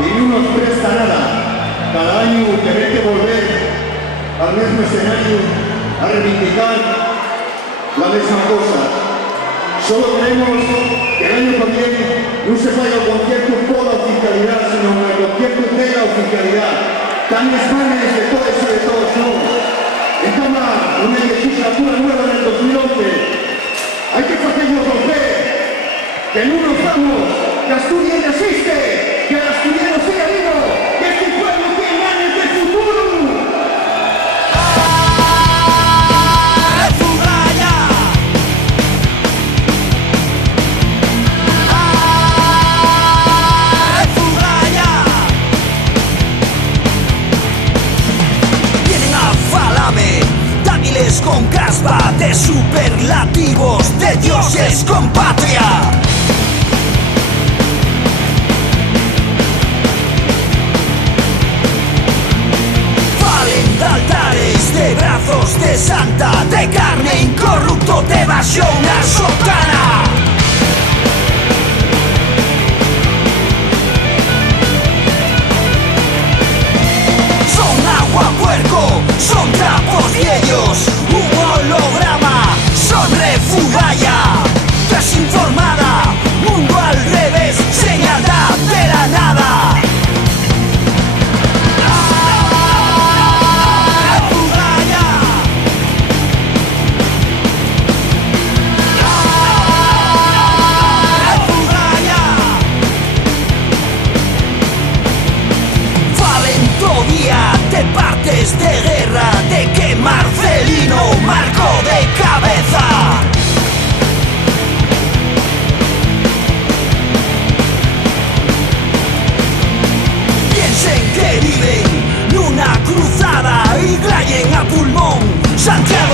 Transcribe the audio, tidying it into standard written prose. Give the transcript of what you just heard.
y no nos presta nada. Cada año tener que volver al mismo escenario a reivindicar la misma cosa. Solo queremos que el año que viene no se vaya al concierto por la oficialidad, sino al concierto de la oficialidad. Tan espanes de todo eso de todos somos. En cama, una legislatura nueva en el 2011. Hay que hacernos romper, que no nos vamos, que Asturias existe, que el asturiano siga vivo, que este pueblo tiene ganas de futuro. Con caspa de superlativos de dioses con patria. Valen de altares, de brazos de santa, de carne incorrupto, de evasión a sotana. Son agua puerco, son trapos viejos, un holograma, son refugaya, desinformada, mundo al revés, señalada de la nada. Refugaya. Refugaya. Valen todavía de partes de guerra, de que Marcelino marcó de cabeza. Piensen que viven en una cruzada y glayen a pulmón Santiago